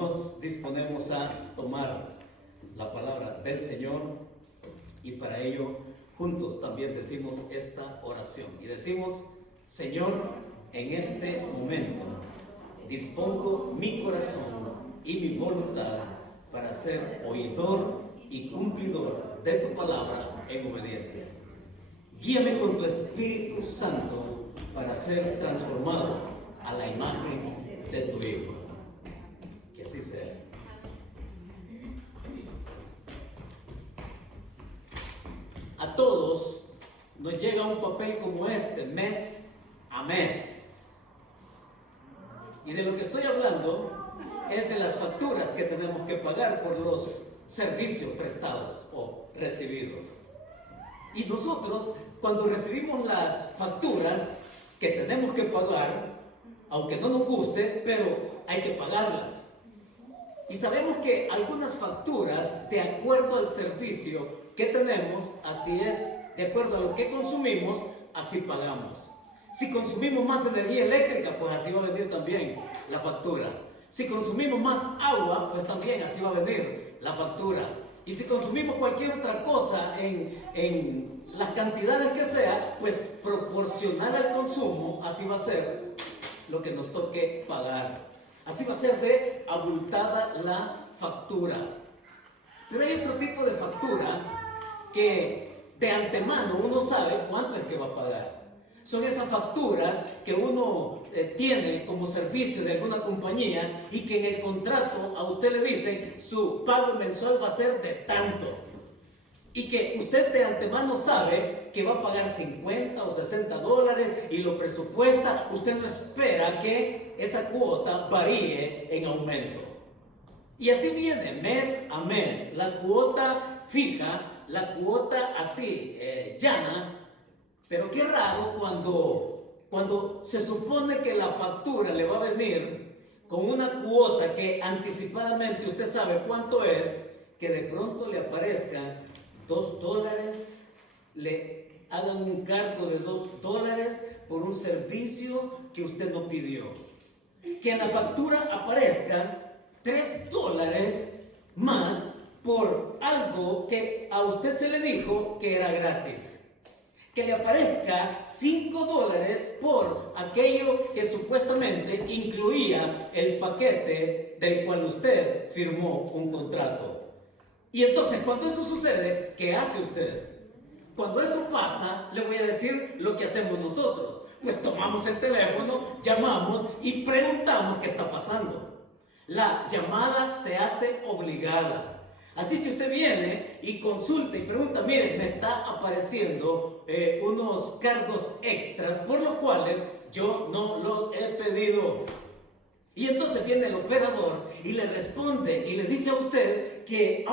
nos disponemos a tomar la palabra del Señor y para ello juntos también decimos esta oración y decimos: Señor, en este momento dispongo mi corazón y mi voluntad para ser oidor y cumplidor de tu palabra en obediencia. Guíame con tu Espíritu Santo para ser transformado a la imagen de tu Hijo. Que así sea. A todos nos llega un papel como este, mes a mes. Y de lo que estoy hablando es de las facturas que tenemos que pagar por los servicios prestados o recibidos. Y nosotros, cuando recibimos las facturas que tenemos que pagar, aunque no nos guste, pero hay que pagarlas. Y sabemos que algunas facturas, de acuerdo al servicio que tenemos, así es, de acuerdo a lo que consumimos, así pagamos. Si consumimos más energía eléctrica, pues así va a venir también la factura. Si consumimos más agua, pues también así va a venir la factura. Y si consumimos cualquier otra cosa en las cantidades que sea, pues proporcional al consumo, así va a ser lo que nos toque pagar. Así va a ser de abultada la factura. Pero hay otro tipo de factura que de antemano uno sabe cuánto es que va a pagar. Son esas facturas que uno tiene como servicio de alguna compañía y que en el contrato a usted le dicen su pago mensual va a ser de tanto. Y que usted de antemano sabe que va a pagar 50 o 60 dólares y lo presupuesta. Usted no espera que esa cuota varíe en aumento. Y así viene mes a mes, la cuota fija, la cuota así, llana. Pero qué raro cuando se supone que la factura le va a venir con una cuota que anticipadamente usted sabe cuánto es, que de pronto le aparezcan 2 dólares, le hagan un cargo de 2 dólares por un servicio que usted no pidió. Que en la factura aparezcan 3 dólares más por algo que a usted se le dijo que era gratis. Que le aparezca 5 dólares por aquello que supuestamente incluía el paquete del cual usted firmó un contrato. Y entonces, cuando eso sucede, ¿qué hace usted? Cuando eso pasa, le voy a decir lo que hacemos nosotros. Pues tomamos el teléfono, llamamos y preguntamos qué está pasando. La llamada se hace obligada. Así que usted viene y consulta y pregunta: mire, me está apareciendo unos cargos extras por los cuales yo no los he pedido. Y entonces viene el operador y le responde y le dice a usted que,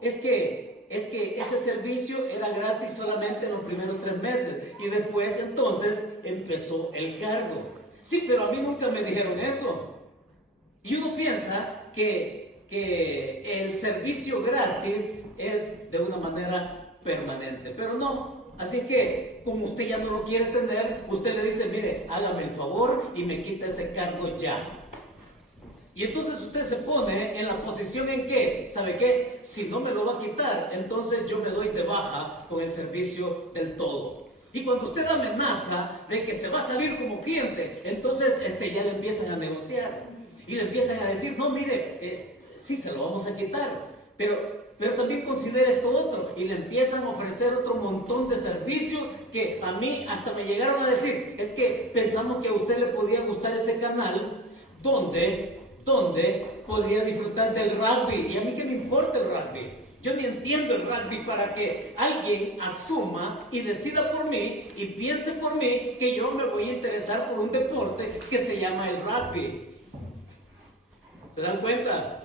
es que ese servicio era gratis solamente en los primeros 3 meses y después entonces empezó el cargo. Sí, pero a mí nunca me dijeron eso. Y uno piensa que el servicio gratis es de una manera permanente, pero no. Así que, como usted ya no lo quiere tener, usted le dice: mire, hágame el favor y me quita ese cargo ya. Y entonces usted se pone en la posición en que, ¿sabe qué? Si no me lo va a quitar, entonces yo me doy de baja con el servicio del todo. Y cuando usted amenaza de que se va a salir como cliente, entonces ya le empiezan a negociar. Y le empiezan a decir: no, mire, sí se lo vamos a quitar, pero también considera esto otro. Y le empiezan a ofrecer otro montón de servicios que a mí hasta me llegaron a decir: es que pensamos que a usted le podía gustar ese canal donde podría disfrutar del rugby. Y a mí qué me importa el rugby. Yo ni entiendo el rugby para que alguien asuma y decida por mí y piense por mí que yo me voy a interesar por un deporte que se llama el rugby. ¿Se dan cuenta?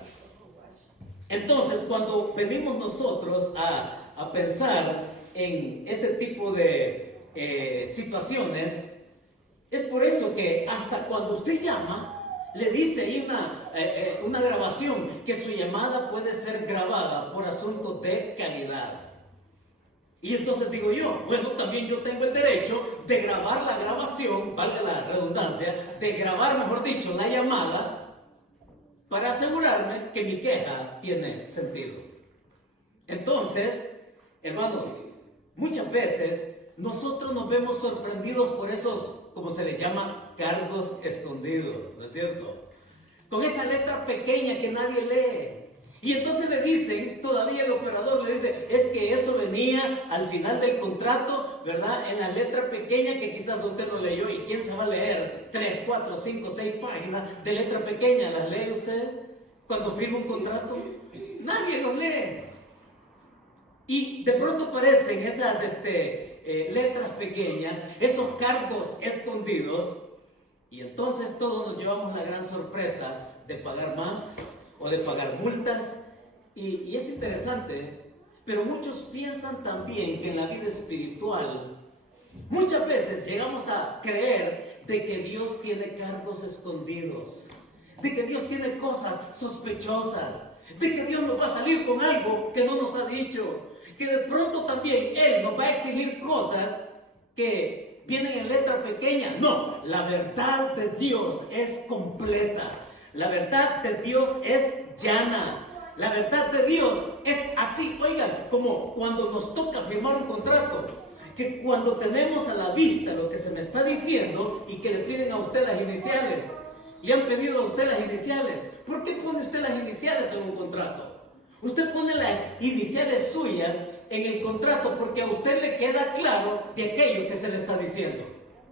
Entonces, cuando venimos nosotros a pensar en ese tipo de situaciones, es por eso que hasta cuando usted llama, le dice ahí una grabación que su llamada puede ser grabada por asuntos de calidad. Y entonces digo yo, bueno, también yo tengo el derecho de grabar la grabación, valga la redundancia, de grabar, mejor dicho, la llamada, para asegurarme que mi queja tiene sentido. Entonces, hermanos, muchas veces nosotros nos vemos sorprendidos por esos, como se les llama, cargos escondidos, ¿no es cierto? Con esa letra pequeña que nadie lee. Y entonces le dicen, todavía el operador le dice, es que eso venía al final del contrato, ¿verdad? En la letra pequeña que quizás usted no leyó. ¿Y quién se va a leer 3, 4, 5, 6 páginas de letra pequeña? ¿Las lee usted cuando firma un contrato? Nadie los lee. Y de pronto aparecen esas letras pequeñas, esos cargos escondidos, y entonces todos nos llevamos la gran sorpresa de pagar más o de pagar multas. Y es interesante, pero muchos piensan también que en la vida espiritual muchas veces llegamos a creer de que Dios tiene cargos escondidos, de que Dios tiene cosas sospechosas, de que Dios nos va a salir con algo que no nos ha dicho, que de pronto también Él nos va a exigir cosas que vienen en letra pequeña. No, la verdad de Dios es completa. La verdad de Dios es llana. La verdad de Dios es así, oigan, como cuando nos toca firmar un contrato, que cuando tenemos a la vista lo que se me está diciendo y que le piden a usted las iniciales, y han pedido a usted las iniciales. ¿Por qué pone usted las iniciales en un contrato? Usted pone las iniciales suyas en el contrato porque a usted le queda claro de aquello que se le está diciendo,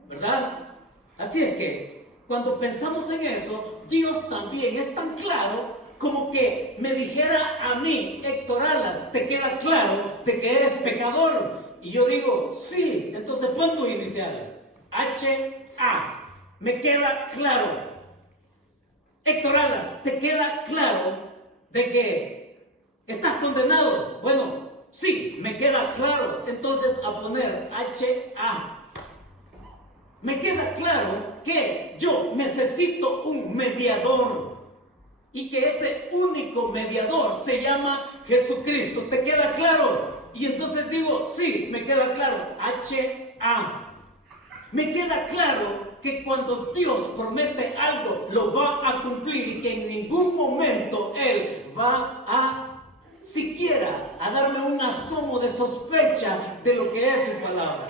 ¿verdad? Así es que cuando pensamos en eso, Dios también es tan claro como que me dijera a mí, Héctor Alas, ¿te queda claro de que eres pecador? Y yo digo, sí. Entonces pon tu inicial, H.A. Me queda claro. Héctor Alas, ¿te queda claro de que estás condenado? Bueno, sí, me queda claro. Entonces a poner H.A. Me queda claro que yo necesito un mediador y que ese único mediador se llama Jesucristo. ¿Te queda claro? Y entonces digo, sí, me queda claro. H.A. Me queda claro que cuando Dios promete algo, lo va a cumplir y que en ningún momento Él va a siquiera a darme un asomo de sospecha de lo que es su palabra.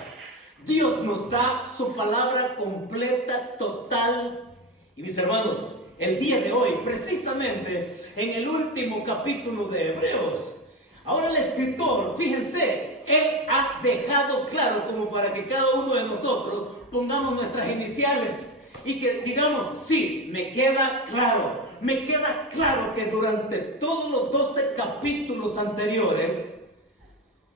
Dios nos da su palabra completa, total. Y mis hermanos, el día de hoy, precisamente en el último capítulo de Hebreos, ahora el escritor, fíjense, él ha dejado claro como para que cada uno de nosotros pongamos nuestras iniciales y que digamos, sí, me queda claro que durante todos los 12 capítulos anteriores,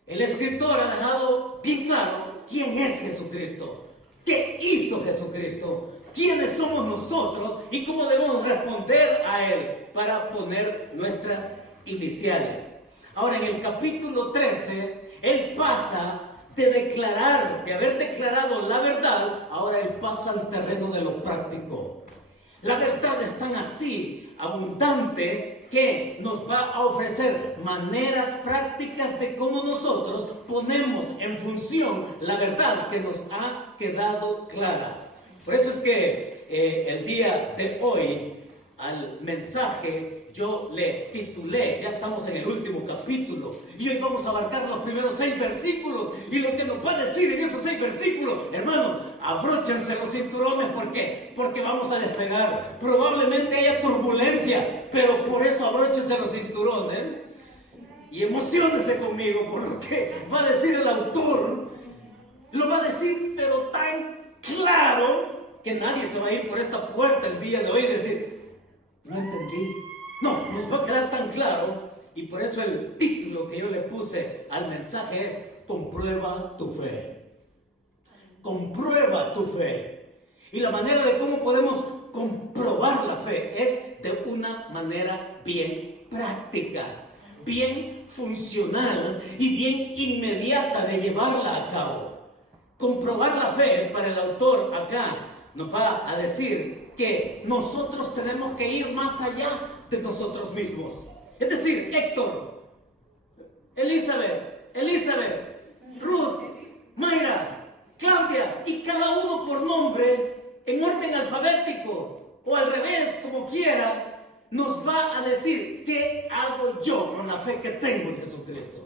el escritor ha dejado bien claro quién es Jesucristo, qué hizo Jesucristo, quiénes somos nosotros y cómo debemos responder a Él para poner nuestras iniciales. Ahora, en el capítulo 13, Él pasa de haber declarado la verdad, ahora Él pasa al terreno de lo práctico. La verdad es tan así, abundante, que nos va a ofrecer maneras prácticas de cómo nosotros ponemos en función la verdad que nos ha quedado clara. Por eso es que el día de hoy, al mensaje, yo le titulé, ya estamos en el último capítulo, y hoy vamos a abarcar los primeros 6 versículos, y lo que nos va a decir en esos 6 versículos, hermanos, abróchense los cinturones. ¿Por qué? Porque vamos a despegar. Probablemente haya turbulencia, pero por eso abróchense los cinturones, y emociónense conmigo por lo que va a decir el autor. Lo va a decir, pero tan claro, que nadie se va a ir por esta puerta el día de hoy y decir, no entendí. No, nos va a quedar tan claro, y por eso el título que yo le puse al mensaje es Comprueba tu fe. Comprueba tu fe. Y la manera de cómo podemos comprobar la fe es de una manera bien práctica, bien funcional y bien inmediata de llevarla a cabo. Comprobar la fe, para el autor acá, nos va a decir que nosotros tenemos que ir más allá de nosotros mismos. Es decir, Héctor, Elizabeth, Ruth, Mayra, Claudia, y cada uno por nombre, en orden alfabético o al revés, como quiera, nos va a decir qué hago yo con la fe que tengo en Jesucristo.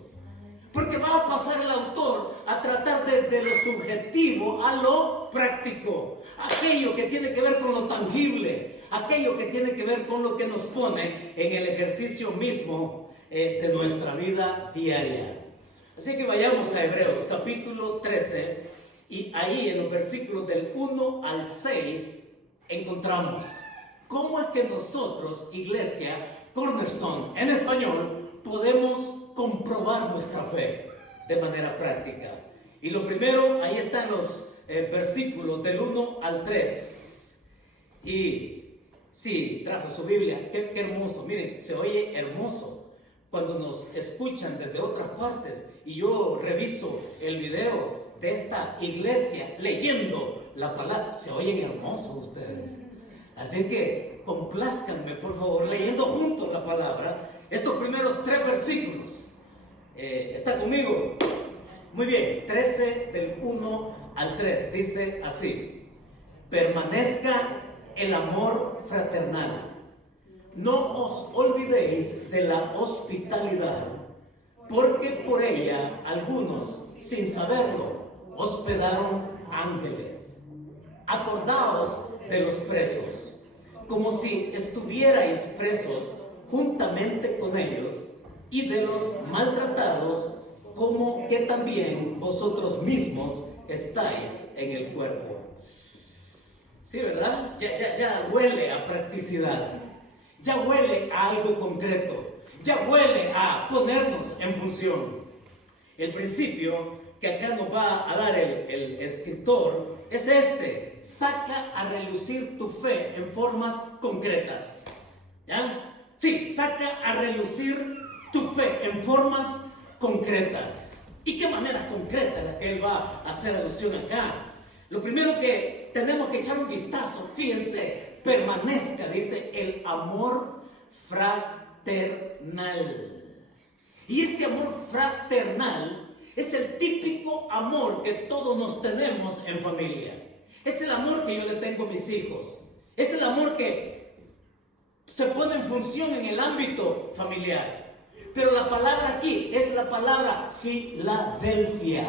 Porque va a pasar el autor a tratar de lo subjetivo a lo práctico. Aquello que tiene que ver con lo tangible. Aquello que tiene que ver con lo que nos pone en el ejercicio mismo de nuestra vida diaria. Así que vayamos a Hebreos capítulo 13 y ahí en los versículos del 1 al 6 encontramos cómo es que nosotros, iglesia Cornerstone en español, podemos comprobar nuestra fe de manera práctica. Y lo primero, ahí están los versículos del 1 al 3. Y sí, trajo su Biblia, qué hermoso. Miren, se oye hermoso cuando nos escuchan desde otras partes. Y yo reviso el video de esta iglesia leyendo la palabra. Se oyen hermosos ustedes. Así que complázcanme, por favor, leyendo juntos la palabra. Estos primeros 3 versículos. ¿Está conmigo? Muy bien, 13 del 1 al 3 dice así: permanezca el amor fraternal, no os olvidéis de la hospitalidad, porque por ella algunos, sin saberlo, hospedaron ángeles. Acordaos de los presos, como si estuvierais presos juntamente con ellos, y de los maltratados, como que también vosotros mismos estáis en el cuerpo. Sí, ¿verdad? Ya huele a practicidad, ya huele a algo concreto, ya huele a ponernos en función. El principio que acá nos va a dar el escritor es este: saca a relucir tu fe en formas concretas. ¿Ya? Sí, saca a relucir tu fe en formas concretas. ¿Y qué maneras concretas las que él va a hacer alusión acá? Lo primero que tenemos que echar un vistazo, fíjense, permanezca, dice, el amor fraternal. Y este amor fraternal es el típico amor que todos nos tenemos en familia. Es el amor que yo le tengo a mis hijos. Es el amor que se pone en función en el ámbito familiar. Pero la palabra aquí es la palabra Filadelfia.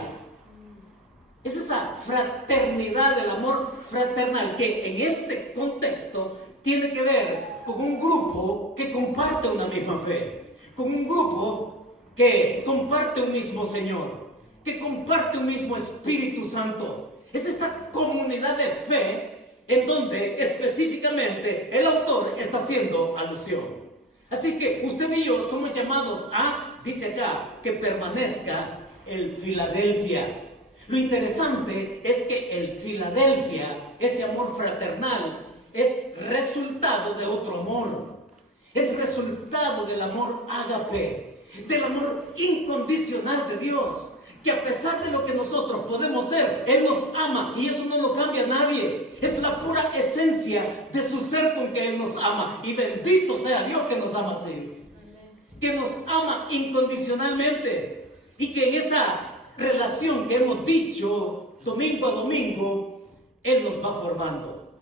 Es esa fraternidad, el amor fraternal, que en este contexto tiene que ver con un grupo que comparte una misma fe, con un grupo que comparte un mismo Señor, que comparte un mismo Espíritu Santo. Es esta comunidad de fe en donde específicamente el autor está haciendo alusión. Así que usted y yo somos llamados a, dice acá, que permanezca el Filadelfia. Lo interesante es que el Filadelfia, ese amor fraternal, es resultado de otro amor. Es resultado del amor ágape, del amor incondicional de Dios. Que a pesar de lo que nosotros podemos ser, Él nos ama y eso no lo cambia a nadie. Es la pura esencia de su ser con que Él nos ama. Y bendito sea Dios que nos ama así. Que nos ama incondicionalmente. Y que en esa relación que hemos dicho domingo a domingo, Él nos va formando.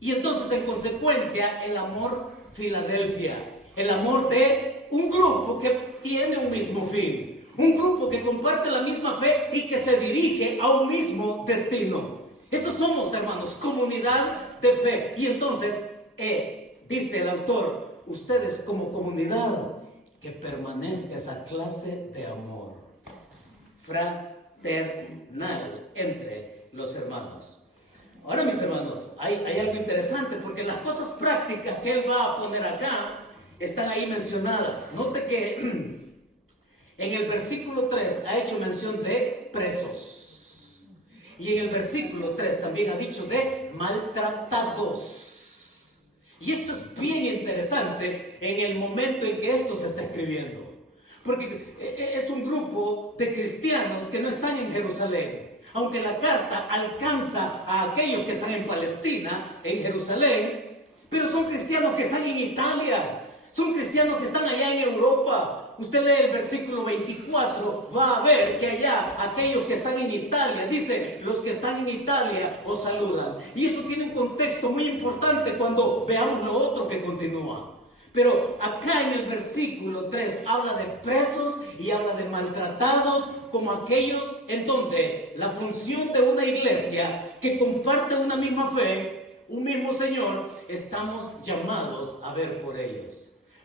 Y entonces en consecuencia el amor Filadelfia, el amor de un grupo que tiene un mismo fin. Un grupo que comparte la misma fe y que se dirige a un mismo destino. Eso somos, hermanos, comunidad de fe. Y entonces, dice el autor, ustedes como comunidad, que permanezca esa clase de amor fraternal entre los hermanos. Ahora, mis hermanos, hay algo interesante, porque las cosas prácticas que él va a poner acá están ahí mencionadas. Note que en el versículo 3 ha hecho mención de presos. Y en el versículo 3 también ha dicho de maltratados. Y esto es bien interesante en el momento en que esto se está escribiendo. Porque es un grupo de cristianos que no están en Jerusalén. Aunque la carta alcanza a aquellos que están en Palestina, en Jerusalén, pero son cristianos que están en Italia. Son cristianos que están allá en Europa. Usted lee el versículo 24, va a ver que allá aquellos que están en Italia, dice, los que están en Italia os saludan. Y eso tiene un contexto muy importante cuando veamos lo otro que continúa. Pero acá en el versículo 3 habla de presos y habla de maltratados como aquellos en donde la función de una iglesia que comparte una misma fe, un mismo Señor, estamos llamados a ver por ellos.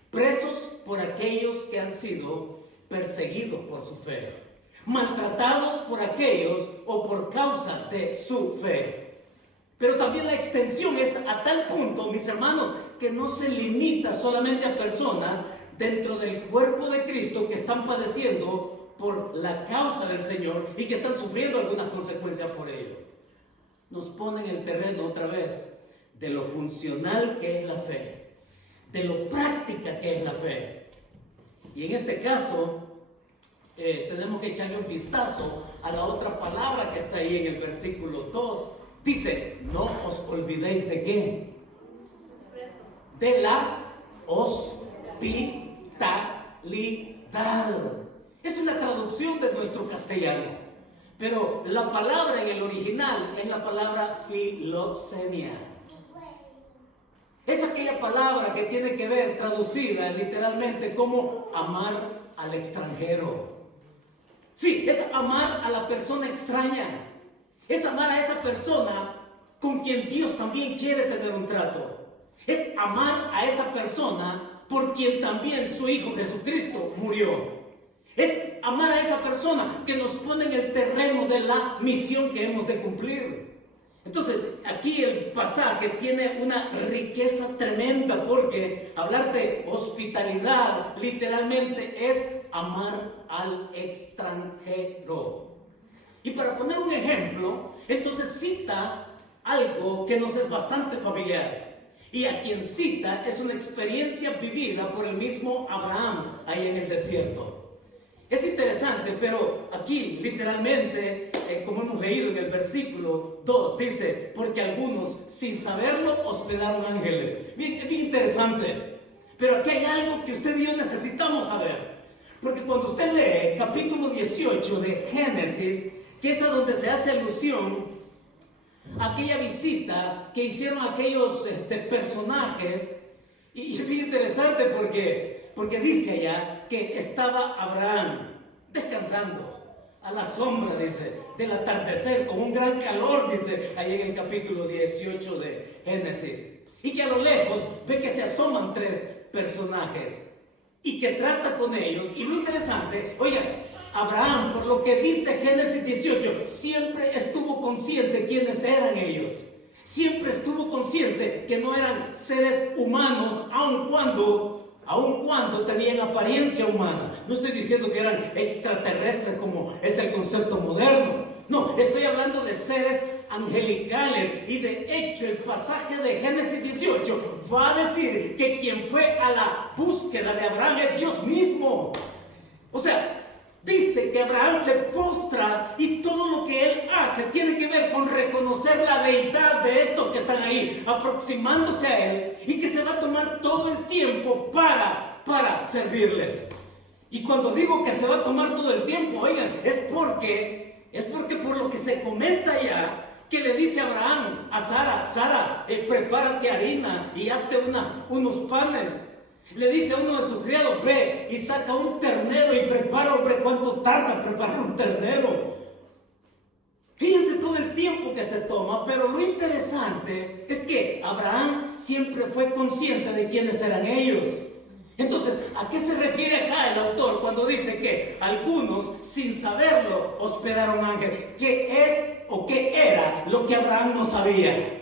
Presos por aquellos que han sido perseguidos por su fe, maltratados por aquellos o por causa de su fe. Pero también la extensión es a tal punto, mis hermanos, que no se limita solamente a personas dentro del cuerpo de Cristo que están padeciendo por la causa del Señor y que están sufriendo algunas consecuencias por ello. Nos pone en el terreno otra vez de lo funcional que es la fe, de lo práctica que es la fe. Y en este caso, tenemos que echarle un vistazo a la otra palabra que está ahí en el versículo 2. Dice, no os olvidéis de qué. De la hospitalidad. Es una traducción de nuestro castellano, pero la palabra en el original es la palabra filoxenia. Es aquella palabra que tiene que ver, traducida literalmente como amar al extranjero. Sí, es amar a la persona extraña. Es amar a esa persona con quien Dios también quiere tener un trato. Es amar a esa persona por quien también su Hijo Jesucristo murió. Es amar a esa persona que nos pone en el terreno de la misión que hemos de cumplir. Entonces, aquí el pasaje tiene una riqueza tremenda porque hablar de hospitalidad literalmente es amar al extranjero. Y para poner un ejemplo, entonces cita algo que nos es bastante familiar. Y a quien cita es una experiencia vivida por el mismo Abraham ahí en el desierto. Es interesante, pero aquí literalmente, como hemos leído en el versículo 2, dice, porque algunos sin saberlo hospedaron ángeles. Bien, es bien interesante, pero aquí hay algo que usted y yo necesitamos saber. Porque cuando usted lee capítulo 18 de Génesis, que es a donde se hace alusión a aquella visita que hicieron aquellos personajes, y es bien interesante porque dice allá que estaba Abraham descansando a la sombra, dice, del atardecer, con un gran calor, dice ahí en el capítulo 18 de Génesis, y que a lo lejos ve que se asoman tres personajes y que trata con ellos. Y lo interesante, oiga, Abraham, por lo que dice Génesis 18, siempre estuvo consciente quiénes eran ellos. Siempre estuvo consciente que no eran seres humanos, aun cuando tenían apariencia humana. No estoy diciendo que eran extraterrestres como es el concepto moderno. No, estoy hablando de seres angelicales. Y de hecho el pasaje de Génesis 18 va a decir que quien fue a la búsqueda de Abraham es Dios mismo. O sea, dice que Abraham se postra y todo lo que él hace tiene que ver con reconocer la deidad de estos que están ahí, aproximándose a él, y que se va a tomar todo el tiempo para servirles. Y cuando digo que se va a tomar todo el tiempo, oigan, es porque por lo que se comenta ya, que le dice Abraham a Sara, prepárate harina y hazte unos panes. Le dice a uno de sus criados, ve y saca un ternero y prepara. Hombre, ¿cuánto tarda preparar un ternero? Fíjense todo el tiempo que se toma, pero lo interesante es que Abraham siempre fue consciente de quiénes eran ellos. Entonces, ¿a qué se refiere acá el autor cuando dice que algunos, sin saberlo, hospedaron ángeles? ¿Qué es o qué era lo que Abraham no sabía?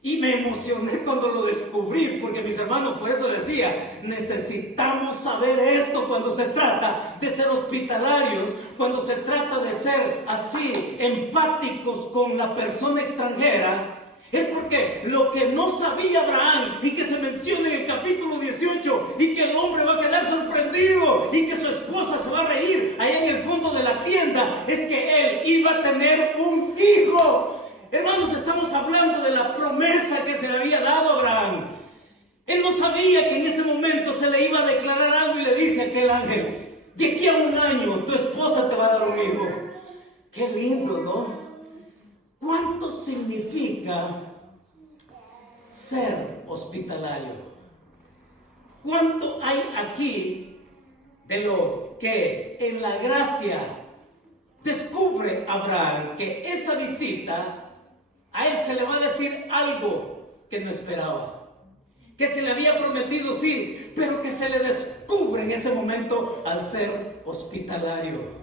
Y me emocioné cuando lo descubrí, porque mis hermanos, por eso decía, necesitamos saber esto cuando se trata de ser hospitalarios, cuando se trata de ser así, empáticos con la persona extranjera. Es porque lo que no sabía Abraham y que se menciona en el capítulo 18 y que el hombre va a quedar sorprendido y que su esposa se va a reír allá en el fondo de la tienda, es que él iba a tener un hijo. Hermanos, estamos hablando de la promesa que se le había dado a Abraham. Él no sabía que en ese momento se le iba a declarar algo y le dice a aquel ángel, de aquí a un año tu esposa te va a dar un hijo. Qué lindo, ¿no? ¿Cuánto significa ser hospitalario? ¿Cuánto hay aquí de lo que en la gracia descubre Abraham? Que esa visita a él se le va a decir algo que no esperaba, que se le había prometido sí, pero que se le descubre en ese momento al ser hospitalario.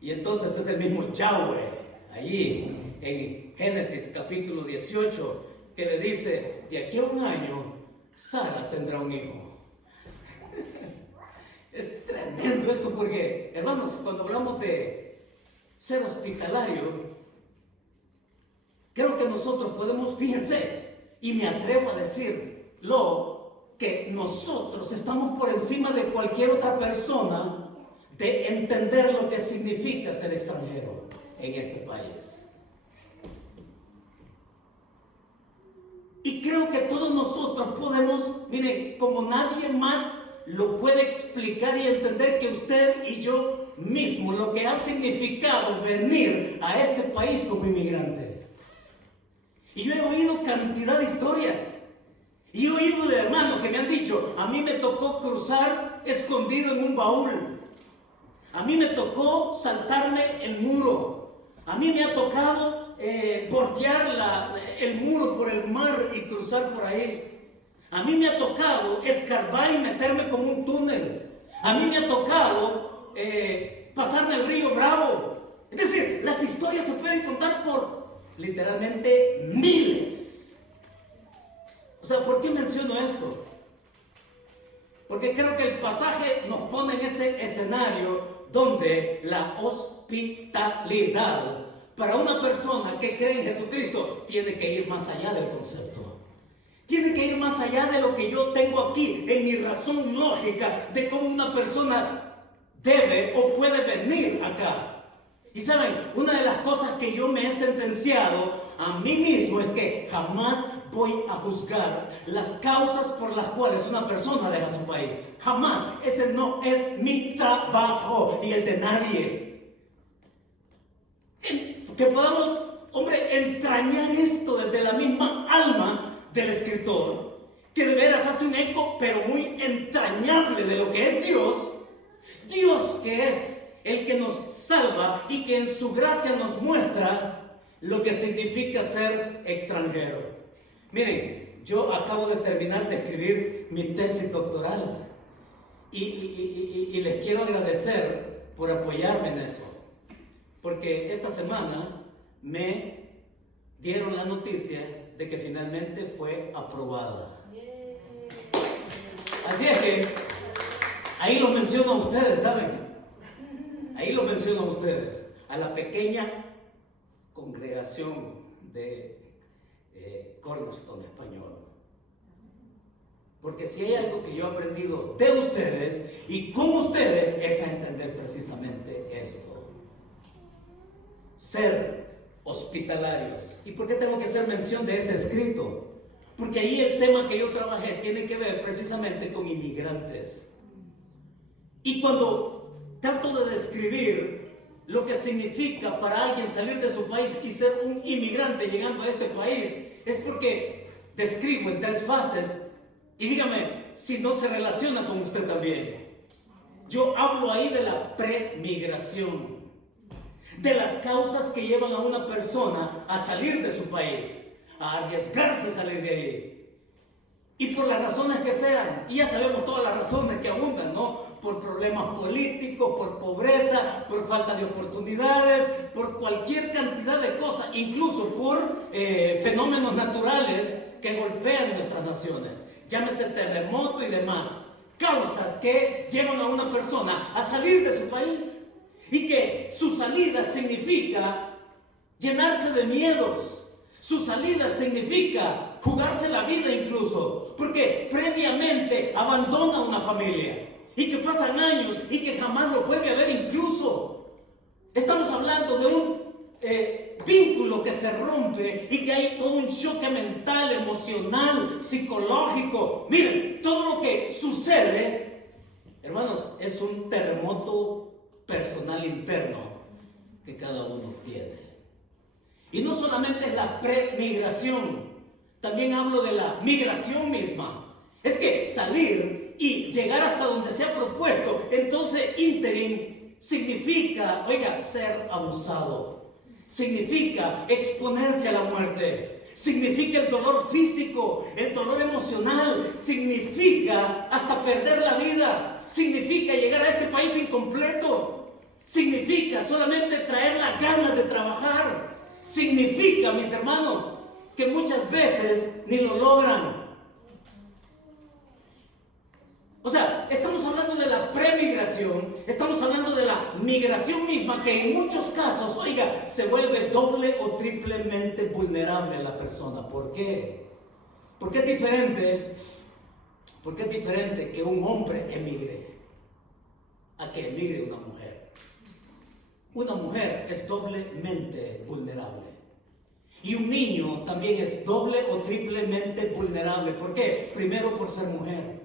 Y entonces es el mismo Yahweh, allí en Génesis capítulo 18, que le dice: de aquí a un año Sara tendrá un hijo. Es tremendo esto, porque, hermanos, cuando hablamos de ser hospitalario, creo que nosotros podemos, fíjense, y me atrevo a decirlo, que nosotros estamos por encima de cualquier otra persona de entender lo que significa ser extranjero en este país. Y creo que todos nosotros podemos, miren, como nadie más lo puede explicar y entender que usted y yo mismo, lo que ha significado venir a este país como inmigrante. Y yo he oído cantidad de historias. Y he oído de hermanos que me han dicho: a mí me tocó cruzar escondido en un baúl. A mí me tocó saltarme el muro. A mí me ha tocado bordear el muro por el mar y cruzar por ahí. A mí me ha tocado escarbar y meterme como un túnel. A mí me ha tocado pasarme el río Bravo. Es decir, las historias se pueden contar por literalmente miles. O sea, ¿por qué menciono esto? Porque creo que el pasaje nos pone en ese escenario donde la hospitalidad para una persona que cree en Jesucristo tiene que ir más allá del concepto. Tiene que ir más allá de lo que yo tengo aquí en mi razón lógica de cómo una persona debe o puede venir acá. Y saben, una de las cosas que yo me he sentenciado a mí mismo es que jamás voy a juzgar las causas por las cuales una persona deja su país. Jamás. Ese no es mi trabajo y el de nadie. Que podamos, hombre, entrañar esto desde la misma alma del escritor, que de veras hace un eco pero muy entrañable de lo que es Dios. Dios, que es el que nos salva y que en su gracia nos muestra lo que significa ser extranjero. Miren, yo acabo de terminar de escribir mi tesis doctoral y les quiero agradecer por apoyarme en eso, porque esta semana me dieron la noticia de que finalmente fue aprobada. Así es que ahí los menciono a ustedes, ¿saben? Ahí los menciono a ustedes, a la pequeña congregación de Cornerstone Español. Porque si hay algo que yo he aprendido de ustedes y con ustedes es a entender precisamente esto: ser hospitalarios. ¿Y por qué tengo que hacer mención de ese escrito? Porque ahí el tema que yo trabajé tiene que ver precisamente con inmigrantes. Y cuando trato de describir lo que significa para alguien salir de su país y ser un inmigrante llegando a este país, es porque describo en 3 fases. Y dígame si no se relaciona con usted también. Yo hablo ahí de la premigración, de las causas que llevan a una persona a salir de su país, a arriesgarse a salir de ahí. Y por las razones que sean, y ya sabemos todas las razones que abundan, ¿no? Por problemas políticos, por pobreza, por falta de oportunidades, por cualquier cantidad de cosas, incluso por fenómenos naturales que golpean nuestras naciones. Llámese terremoto y demás. Causas que llevan a una persona a salir de su país. Y que su salida significa llenarse de miedos. Su salida significa jugarse la vida incluso. Porque previamente abandona una familia. Y que pasan años y que jamás lo vuelve a ver incluso. Estamos hablando de un vínculo que se rompe y que hay todo un choque mental, emocional, psicológico. Miren, todo lo que sucede, hermanos, es un terremoto personal interno que cada uno tiene. Y no solamente es la premigración, también hablo de la migración misma. Es que salir y llegar hasta donde se ha propuesto, entonces ínterin significa, oiga, ser abusado. Significa exponerse a la muerte. Significa el dolor físico, el dolor emocional. Significa hasta perder la vida. Significa llegar a este país incompleto. Significa solamente traer las ganas de trabajar. Significa, mis hermanos, que muchas veces ni lo logran. O sea, estamos hablando de la premigración, estamos hablando de la migración misma, que en muchos casos, oiga, se vuelve doble o triplemente vulnerable la persona. ¿Por qué? Porque es diferente, que un hombre emigre a que emigre una mujer. Una mujer es doblemente vulnerable. Y un niño también es doble o triplemente vulnerable. ¿Por qué? Primero, por ser mujer.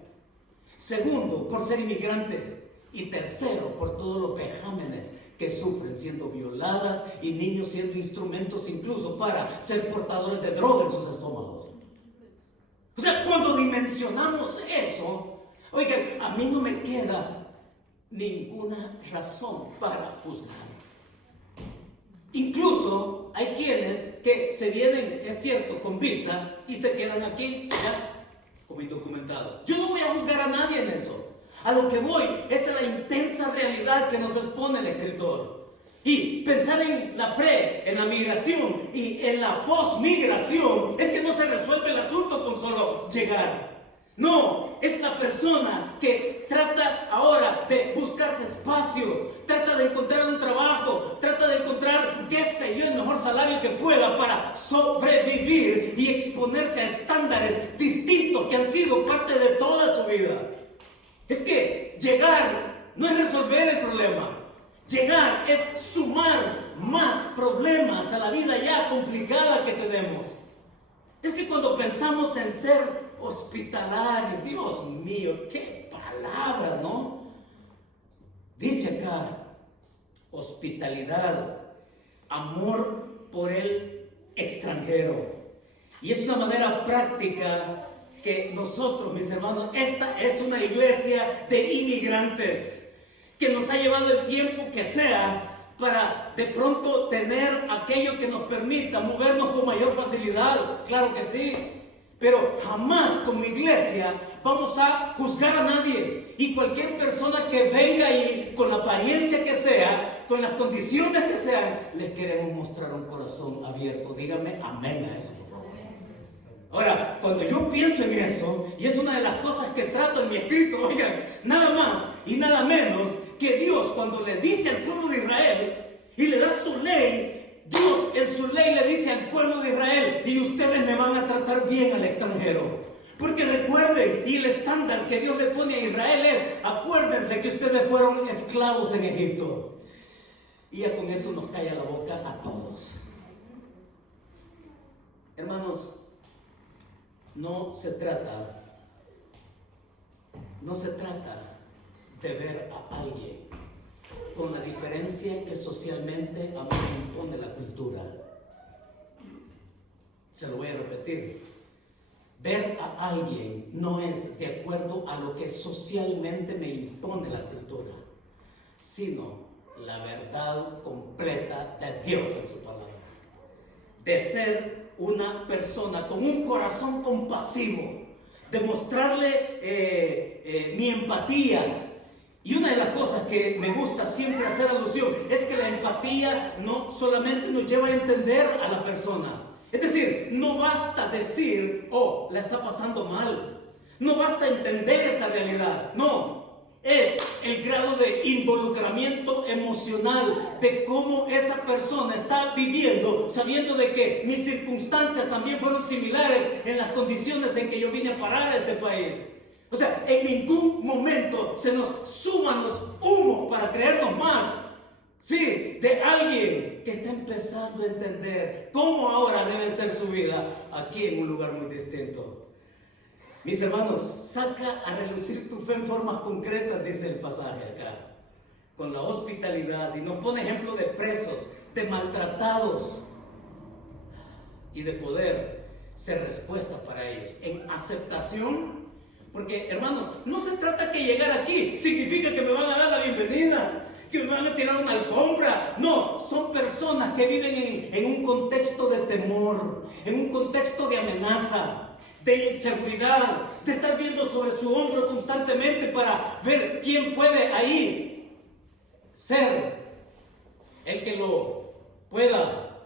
Segundo, por ser inmigrante. Y tercero, por todos los vejámenes que sufren siendo violadas y niños siendo instrumentos incluso para ser portadores de droga en sus estómagos. O sea, cuando dimensionamos eso, oigan, a mí no me queda ninguna razón para juzgar. Incluso hay quienes que se vienen, es cierto, con visa y se quedan aquí ya como indocumentados. Yo no voy a juzgar a nadie en eso. A lo que voy es a la intensa realidad que nos expone el escritor. Y pensar en la migración y en la posmigración es que no se resuelve el asunto con solo llegar. No, es la persona que trata ahora de buscarse espacio, trata de encontrar un trabajo, trata de encontrar, qué sé yo, el mejor salario que pueda para sobrevivir y exponerse a estándares distintos que han sido parte de toda su vida. Es que llegar no es resolver el problema. Llegar es sumar más problemas a la vida ya complicada que tenemos. Es que cuando pensamos en ser hospitalario, Dios mío, qué palabra, ¿no? Dice acá, hospitalidad, amor por el extranjero. Y es una manera práctica que nosotros, mis hermanos, esta es una iglesia de inmigrantes que nos ha llevado el tiempo que sea para de pronto tener aquello que nos permita movernos con mayor facilidad. Claro que sí. Pero jamás como iglesia vamos a juzgar a nadie. Y cualquier persona que venga ahí con la apariencia que sea, con las condiciones que sean, les queremos mostrar un corazón abierto. Díganme amén a eso, por favor. Ahora, cuando yo pienso en eso, y es una de las cosas que trato en mi escrito, oigan, nada más y nada menos que Dios, cuando le dice al pueblo de Israel y le da su ley, Dios en su ley le dice al pueblo de Israel: y ustedes me van a tratar bien al extranjero. Porque recuerden, y el estándar que Dios le pone a Israel es: acuérdense que ustedes fueron esclavos en Egipto. Y ya con eso nos calla la boca a todos. Hermanos, no se trata de ver a alguien con la diferencia que socialmente a mí me impone la cultura. Se lo voy a repetir. Ver a alguien no es de acuerdo a lo que socialmente me impone la cultura, sino la verdad completa de Dios en su palabra. De ser una persona con un corazón compasivo, de mostrarle mi empatía. Y una de las cosas que me gusta siempre hacer alusión es que la empatía no solamente nos lleva a entender a la persona. Es decir, no basta decir: oh, la está pasando mal. No basta entender esa realidad. No, es el grado de involucramiento emocional de cómo esa persona está viviendo, sabiendo de que mis circunstancias también fueron similares en las condiciones en que yo vine a parar a este país. O sea, en ningún momento se nos suman los humos para creernos más. Sí, de alguien que está empezando a entender cómo ahora debe ser su vida aquí en un lugar muy distinto. Mis hermanos, saca a relucir tu fe en formas concretas, dice el pasaje acá, con la hospitalidad, y nos pone ejemplo de presos, de maltratados, y de poder ser respuesta para ellos, en aceptación Porque, hermanos, no se trata que llegar aquí significa que me van a dar la bienvenida, que me van a tirar una alfombra. No, son personas que viven en un contexto de temor, en un contexto de amenaza, de inseguridad, de estar viendo sobre su hombro constantemente para ver quién puede ahí ser el que lo pueda.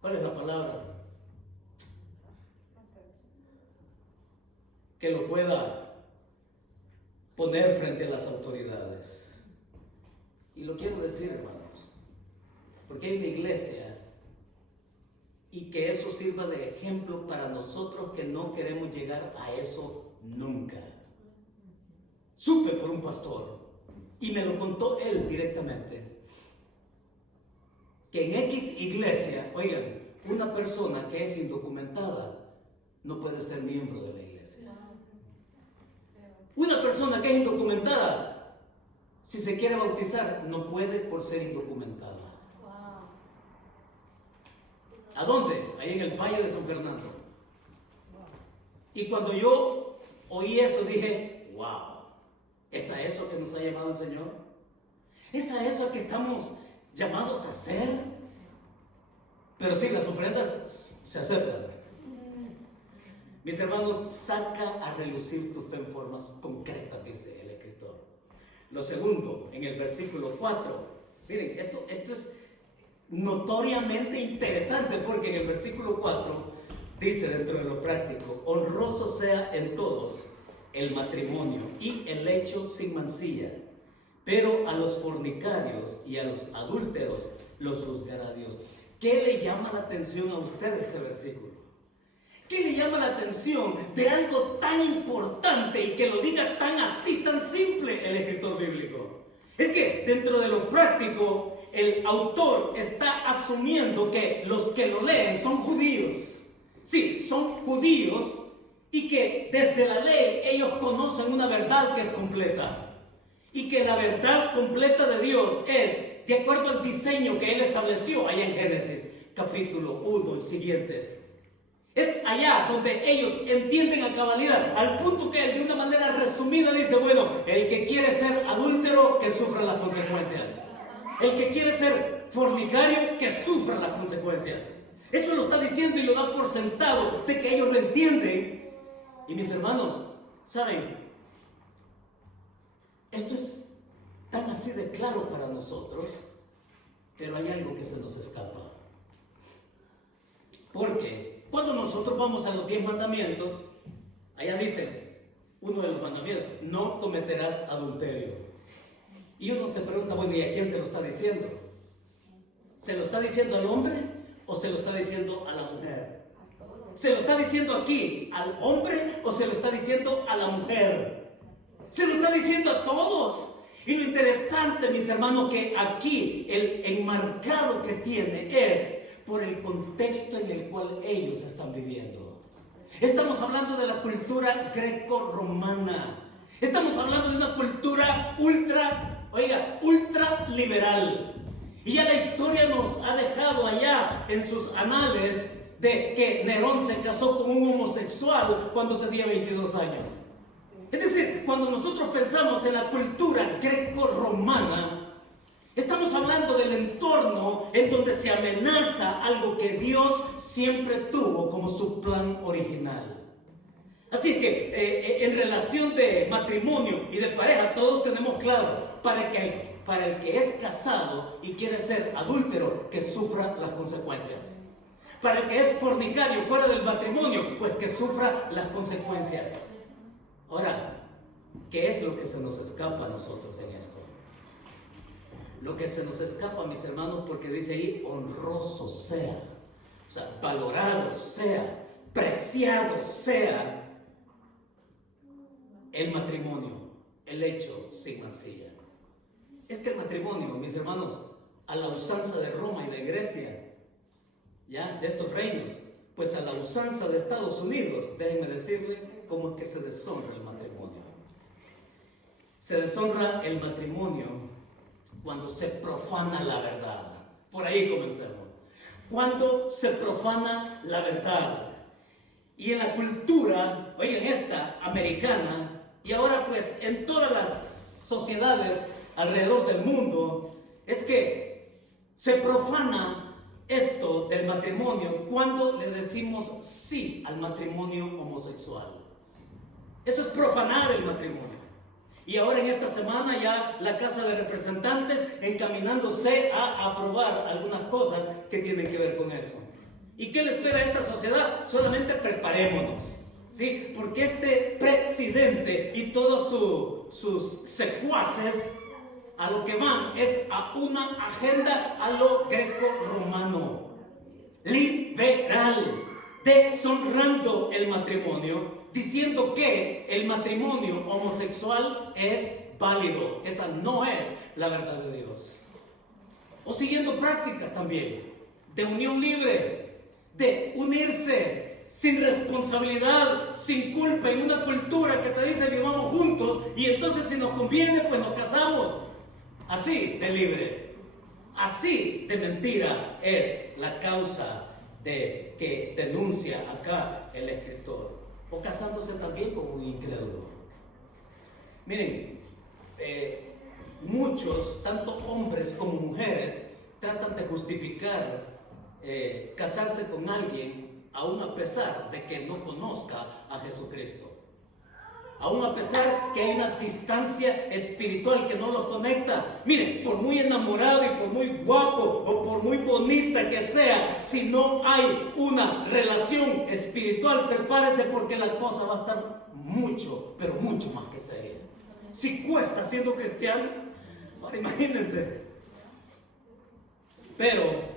¿Cuál es la palabra? Que lo pueda poner frente a las autoridades. Y lo quiero decir, hermanos, porque hay una iglesia y que eso sirva de ejemplo para nosotros que no queremos llegar a eso nunca. Supe por un pastor y me lo contó él directamente, que en X iglesia, oigan, una persona que es indocumentada no puede ser miembro de la iglesia. Una persona que es indocumentada, si se quiere bautizar, no puede por ser indocumentada. ¿A dónde? Ahí en el Valle de San Fernando. Y cuando yo oí eso dije, wow, ¿es a eso que nos ha llamado el Señor? ¿Es a eso que estamos llamados a hacer? Pero sí, las ofrendas se aceptan. Mis hermanos, saca a relucir tu fe en formas concretas, dice el escritor. Lo segundo, en el versículo 4, miren, esto es notoriamente interesante, porque en el versículo 4 dice, dentro de lo práctico, honroso sea en todos el matrimonio y el lecho sin mancilla, pero a los fornicarios y a los adúlteros los juzgará Dios. ¿Qué le llama la atención a usted este versículo? ¿Qué le llama la atención de algo tan importante y que lo diga tan así, tan simple el escritor bíblico? Es que dentro de lo práctico, el autor está asumiendo que los que lo leen son judíos. Sí, son judíos y que desde la ley ellos conocen una verdad que es completa. Y que la verdad completa de Dios es de acuerdo al diseño que Él estableció allá en Génesis, capítulo 1 y siguientes. Es allá donde ellos entienden a cabalidad, al punto que él de una manera resumida dice, bueno, el que quiere ser adúltero, que sufra las consecuencias. El que quiere ser fornicario, que sufra las consecuencias. Eso lo está diciendo y lo da por sentado de que ellos lo entienden. Y mis hermanos, ¿saben? Esto es tan así de claro para nosotros, pero hay algo que se nos escapa. Porque cuando nosotros vamos a los 10 mandamientos, allá dice, uno de los mandamientos, no cometerás adulterio. Y uno se pregunta, bueno, ¿y a quién se lo está diciendo? ¿Se lo está diciendo al hombre o se lo está diciendo a la mujer? ¿Se lo está diciendo aquí al hombre o se lo está diciendo a la mujer? Se lo está diciendo a todos. Y lo interesante, mis hermanos, que aquí el enmarcado que tiene es por el contexto en el cual ellos están viviendo. Estamos hablando de la cultura greco-romana. Estamos hablando de una cultura ultra liberal. Y ya la historia nos ha dejado allá en sus anales de que Nerón se casó con un homosexual cuando tenía 22 años. Es decir, cuando nosotros pensamos en la cultura greco-romana, estamos hablando del entorno en donde se amenaza algo que Dios siempre tuvo como su plan original. Así que en relación de matrimonio y de pareja, todos tenemos claro, para el que es casado y quiere ser adúltero, que sufra las consecuencias. Para el que es fornicario fuera del matrimonio, pues que sufra las consecuencias. Ahora, ¿qué es lo que se nos escapa a nosotros en esto? Lo que se nos escapa, mis hermanos, porque dice ahí, honroso sea, o sea, valorado sea, preciado sea el matrimonio, el hecho sin mancilla. Es que el matrimonio, mis hermanos, a la usanza de Roma y de Grecia, ya, de estos reinos, pues a la usanza de Estados Unidos, déjenme decirle cómo es que se deshonra el matrimonio. Se deshonra el matrimonio cuando se profana la verdad. Por ahí comencemos. Cuando se profana la verdad. y en la cultura, oigan, esta americana, y ahora pues en todas las sociedades alrededor del mundo, es que se profana esto del matrimonio cuando le decimos sí al matrimonio homosexual. Eso es profanar el matrimonio. Y ahora en esta semana ya la Casa de Representantes encaminándose a aprobar algunas cosas que tienen que ver con eso. ¿Y qué le espera a esta sociedad? Solamente preparémonos, ¿sí? Porque este presidente y todos sus secuaces a lo que van es a una agenda a lo greco-romano, liberal, deshonrando el matrimonio, diciendo que el matrimonio homosexual es válido. Esa no es la verdad de Dios. O siguiendo prácticas también de unión libre, de unirse sin responsabilidad, sin culpa, en una cultura que te dice vivamos juntos y entonces si nos conviene pues nos casamos. Así de libre, así de mentira es la causa de que denuncia acá el escritor. O casándose también con un incrédulo. Miren, muchos, tanto hombres como mujeres, tratan de justificar casarse con alguien aún a pesar de que no conozca a Jesucristo. Aún a pesar que hay una distancia espiritual que no los conecta. Miren, por muy enamorado y por muy guapo o por muy bonita que sea, si no hay una relación espiritual, prepárese porque la cosa va a estar mucho, pero mucho más que seria. Si cuesta siendo cristiano, ahora imagínense. Pero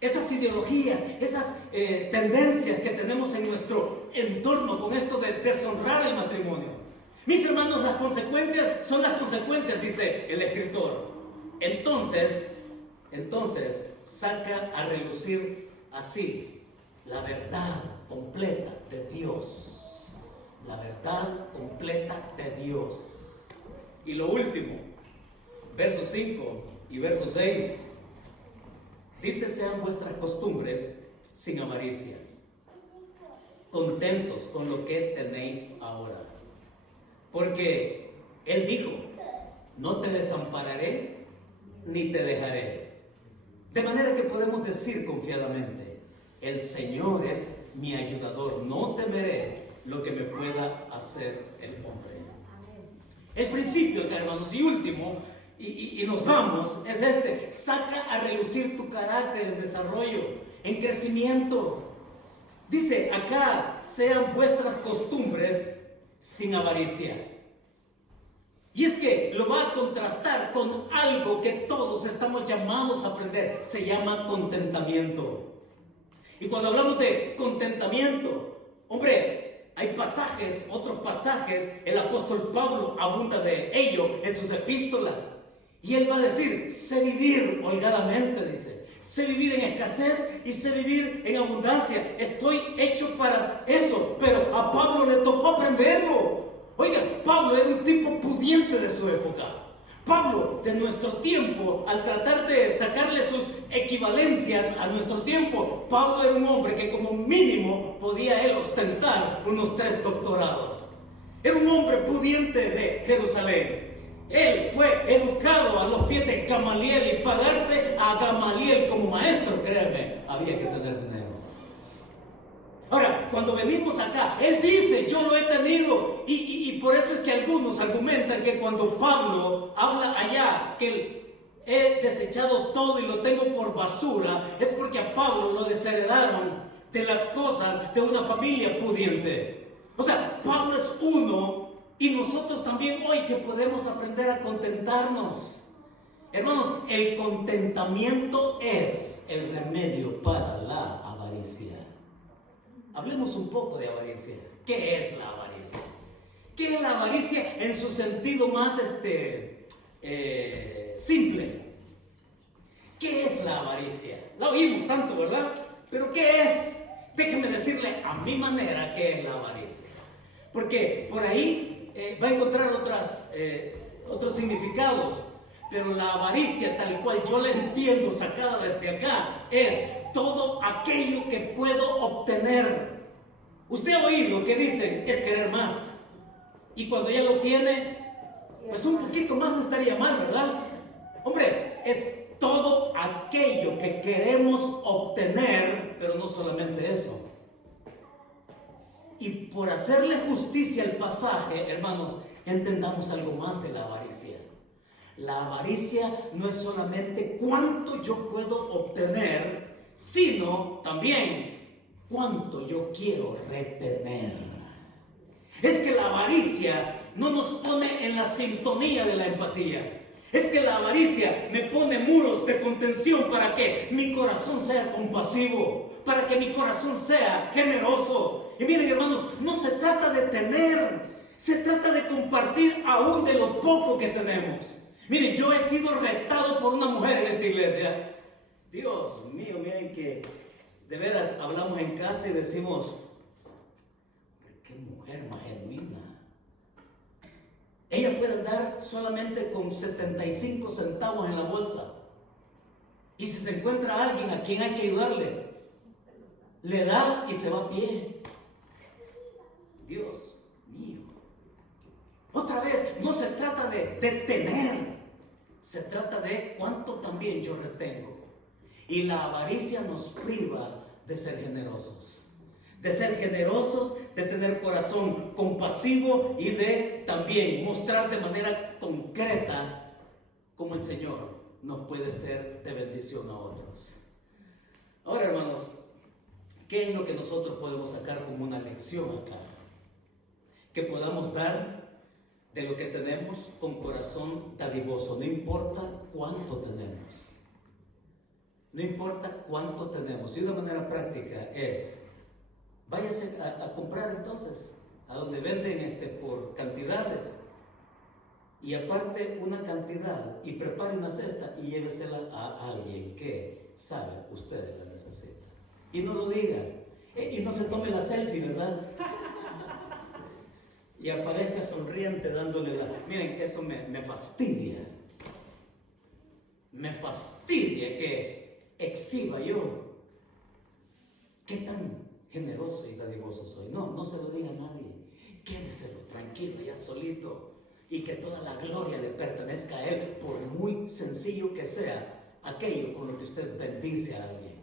esas ideologías, esas tendencias que tenemos en nuestro entorno con esto de deshonrar el matrimonio. Mis hermanos, las consecuencias son las consecuencias, dice el escritor. Entonces saca a relucir así la verdad completa de Dios. La verdad completa de Dios. Y lo último, versos 5 y verso 6. Dice: sean vuestras costumbres sin avaricia, contentos con lo que tenéis ahora. Porque Él dijo: no te desampararé ni te dejaré. De manera que podemos decir confiadamente: el Señor es mi ayudador, no temeré lo que me pueda hacer el hombre. El principio, hermanos, y último, y nos vamos, es este: saca a relucir tu carácter en desarrollo, en crecimiento. Dice acá: sean vuestras costumbres sin avaricia. Y es que lo va a contrastar con algo que todos estamos llamados a aprender. Se llama contentamiento. Y cuando hablamos de contentamiento, hombre, hay pasajes, otros pasajes, el apóstol Pablo abunda de ello en sus epístolas. Y él va a decir: sé vivir holgadamente, dice. Sé vivir en escasez y sé vivir en abundancia. Estoy hecho para eso, pero a Pablo le tocó aprenderlo. Oigan, Pablo era un tipo pudiente de su época. Pablo, de nuestro tiempo, al tratar de sacarle sus equivalencias a nuestro tiempo, Pablo era un hombre que como mínimo podía él ostentar unos 3 doctorados. Era un hombre pudiente de Jerusalén. Él fue educado a los pies de Gamaliel y pagarse a Gamaliel como maestro, créanme, había que tener dinero. Ahora, cuando venimos acá, él dice: yo lo he tenido. Y por eso es que algunos argumentan que cuando Pablo habla allá que he desechado todo y lo tengo por basura, es porque a Pablo lo desheredaron de las cosas de una familia pudiente. O sea, Pablo es uno. Y nosotros también hoy que podemos aprender a contentarnos. Hermanos, el contentamiento es el remedio para la avaricia. Hablemos un poco de avaricia. ¿Qué es la avaricia? ¿Qué es la avaricia en su sentido más simple? ¿Qué es la avaricia? La oímos tanto, ¿verdad? Pero ¿qué es? Déjenme decirle a mi manera qué es la avaricia. Porque por ahí va a encontrar otros significados, pero la avaricia tal cual yo la entiendo sacada desde acá es todo aquello que puedo obtener Usted ha oído que dicen es querer más. Y cuando ya lo tiene, pues un poquito más no estaría mal, ¿verdad? Hombre, es todo aquello que queremos obtener, pero no solamente eso. Y por hacerle justicia al pasaje, hermanos, entendamos algo más de la avaricia. La avaricia no es solamente cuánto yo puedo obtener, sino también cuánto yo quiero retener. Es que la avaricia no nos pone en la sintonía de la empatía. Es que la avaricia me pone muros de contención para que mi corazón sea compasivo, para que mi corazón sea generoso. Y miren, hermanos, no se trata de tener, se trata de compartir aún de lo poco que tenemos. Miren, yo he sido retado por una mujer en esta iglesia. Dios mío, miren que de veras hablamos en casa y decimos, qué mujer más genuina. Ella puede andar solamente con 75 centavos en la bolsa. Y si se encuentra a alguien a quien hay que ayudarle, le da y se va a pie. Dios mío. Otra vez, no se trata de tener, se trata de cuánto también yo retengo. Y la avaricia nos priva de ser generosos. De ser generosos, de tener corazón compasivo y de también mostrar de manera concreta cómo el Señor nos puede ser de bendición a otros. Ahora, hermanos, ¿qué es lo que nosotros podemos sacar como una lección acá? Que podamos dar de lo que tenemos con corazón dadivoso, no importa cuánto tenemos. No importa cuánto tenemos. Y de una manera práctica es, váyase a comprar entonces, a donde venden por cantidades. Y aparte una cantidad y prepare una cesta y llévesela a alguien que sabe, ustedes la necesitan. Y no lo diga. Y no se tome la selfie, ¿verdad? Y aparezca sonriente dándole la... Miren, eso me fastidia. Me fastidia que exhiba yo. ¿Qué tan generoso y dadivoso soy? No se lo diga a nadie. Quédeselo tranquilo, ya solito. Y que toda la gloria le pertenezca a Él, por muy sencillo que sea aquello con lo que usted bendice a alguien.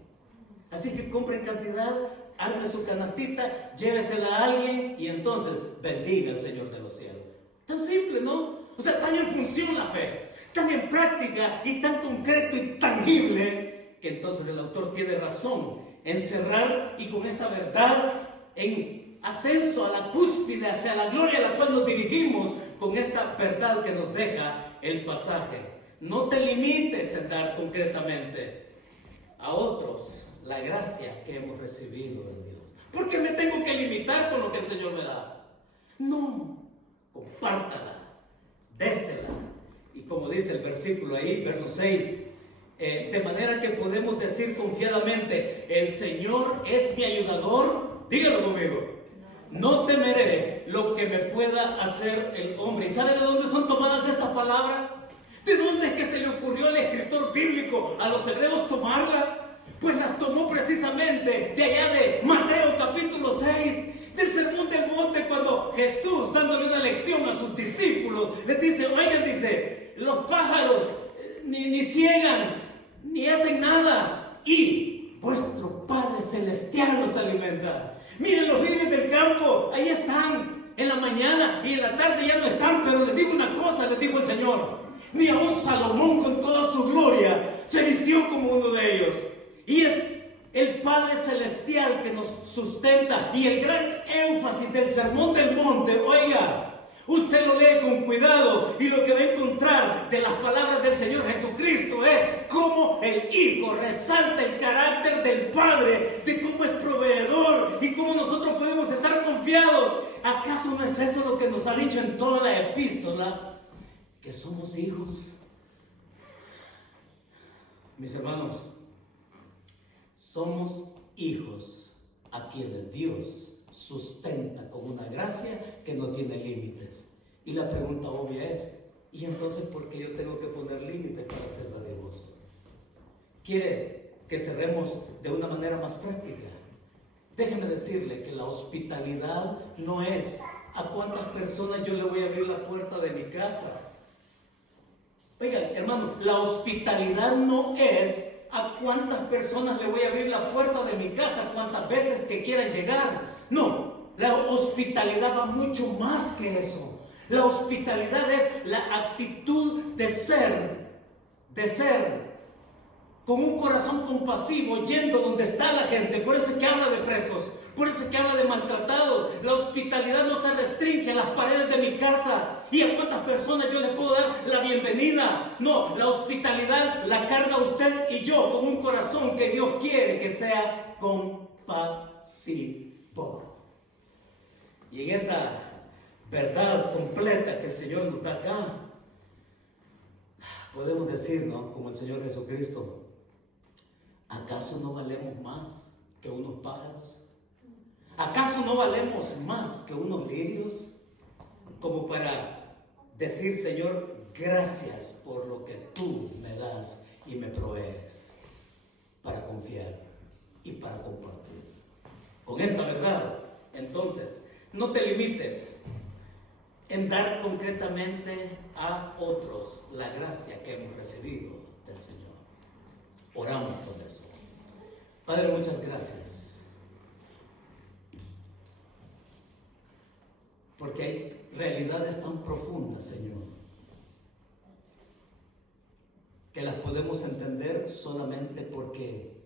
Así que compre en cantidad, arme su canastita, llévesela a alguien y entonces bendiga al Señor de los cielos. Tan simple, ¿no? O sea, tan en función la fe, tan en práctica y tan concreto y tangible, que entonces el autor tiene razón en cerrar y con esta verdad en ascenso a la cúspide hacia la gloria a la cual nos dirigimos con esta verdad que nos deja el pasaje. No te limites en dar concretamente a otros la gracia que hemos recibido de Dios. ¿Por qué me tengo que limitar con lo que el Señor me da? No, compártala, désela. Y como dice el versículo ahí, verso 6, de manera que podemos decir confiadamente, el Señor es mi ayudador. Dígalo conmigo. No temeré lo que me pueda hacer el hombre. ¿Y sabe de dónde son tomadas estas palabras? ¿De dónde es que se le ocurrió al escritor bíblico a los hebreos tomarla? Pues las tomó precisamente de allá de Mateo capítulo 6, del Sermón del Monte, cuando Jesús, dándole una lección a sus discípulos, les dice, oigan, dice, los pájaros ni ciegan, ni hacen nada, y vuestro Padre Celestial los alimenta. Miren los líderes del campo, ahí están, en la mañana y en la tarde ya no están, pero les digo una cosa, les dijo el Señor, ni aun Salomón con toda su gloria se vistió como uno de ellos. Y es el Padre Celestial que nos sustenta. Y el gran énfasis del Sermón del Monte, oiga, usted lo lee con cuidado y lo que va a encontrar de las palabras del Señor Jesucristo es cómo el Hijo resalta el carácter del Padre, de cómo es proveedor y cómo nosotros podemos estar confiados. ¿Acaso no es eso lo que nos ha dicho en toda la epístola? Que somos hijos. Mis hermanos, somos hijos a quienes Dios sustenta con una gracia que no tiene límites. Y la pregunta obvia es, ¿y entonces por qué yo tengo que poner límites para ser dadivoso? ¿Quiere que cerremos de una manera más práctica? Déjeme decirle que la hospitalidad no es a cuántas personas yo le voy a abrir la puerta de mi casa. Oigan, hermano, la hospitalidad no es a cuántas personas le voy a abrir la puerta de mi casa, cuántas veces que quieran llegar. No, la hospitalidad va mucho más que eso. La hospitalidad es la actitud de ser con un corazón compasivo, yendo donde está la gente. Por eso es que habla de presos, por eso es que habla de maltratados. La hospitalidad no se restringe a las paredes de mi casa y a cuántas personas yo les puedo dar la bienvenida. No, la hospitalidad la carga usted y yo con un corazón que Dios quiere que sea compasivo. Y en esa verdad completa que el Señor nos da acá, podemos decir, ¿no? Como el Señor Jesucristo: ¿acaso no valemos más que unos pájaros? ¿Acaso no valemos más que unos lirios? Como para decir: Señor, gracias por lo que tú me das y me provees para confiar y para compartir. Con esta verdad, entonces, no te limites en dar concretamente a otros la gracia que hemos recibido del Señor. Oramos por eso. Padre, muchas gracias, porque hay realidades tan profundas, Señor, que las podemos entender solamente porque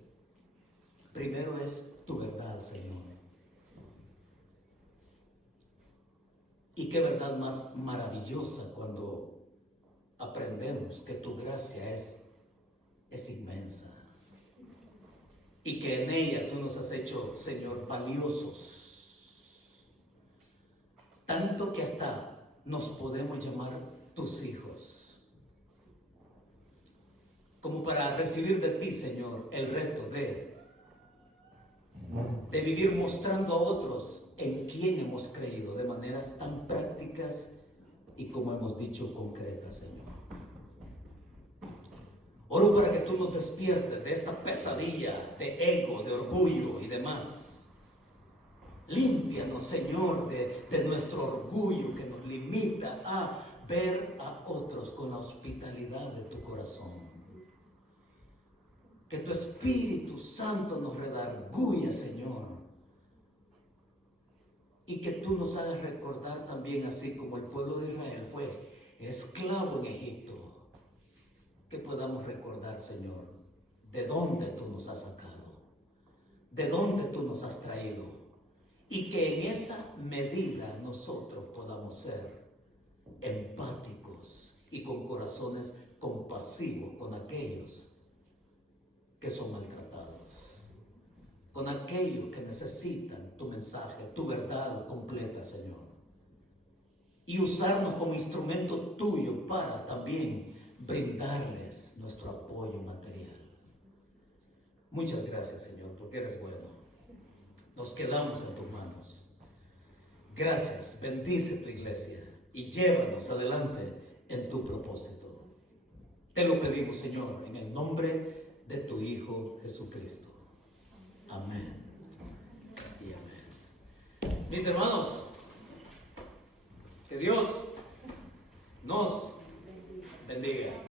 primero es tu verdad, Señor. Y qué verdad más maravillosa cuando aprendemos que tu gracia es inmensa y que en ella tú nos has hecho, Señor, valiosos, tanto que hasta nos podemos llamar tus hijos, como para recibir de ti, Señor, el reto de vivir mostrando a otros en quién hemos creído de maneras tan prácticas y, como hemos dicho, concretas, Señor. Oro para que tú nos despiertes de esta pesadilla de ego, de orgullo y demás. Límpianos, Señor, de nuestro orgullo que nos limita a ver a otros con la hospitalidad de tu corazón. Que tu Espíritu Santo nos redarguya, Señor, y que tú nos hagas recordar también, así como el pueblo de Israel fue esclavo en Egipto, que podamos recordar, Señor, de dónde tú nos has sacado, de dónde tú nos has traído, y que en esa medida nosotros podamos ser empáticos y con corazones compasivos con aquellos que son maltratados, con aquellos que necesitan tu mensaje, tu verdad completa, Señor, y usarnos como instrumento tuyo para también brindarles nuestro apoyo material. Muchas gracias, Señor, porque eres bueno. Nos quedamos en tus manos. Gracias, bendice tu iglesia y llévanos adelante en tu propósito. Te lo pedimos, Señor, en el nombre de tu Hijo Jesucristo. Amén y amén. Mis hermanos,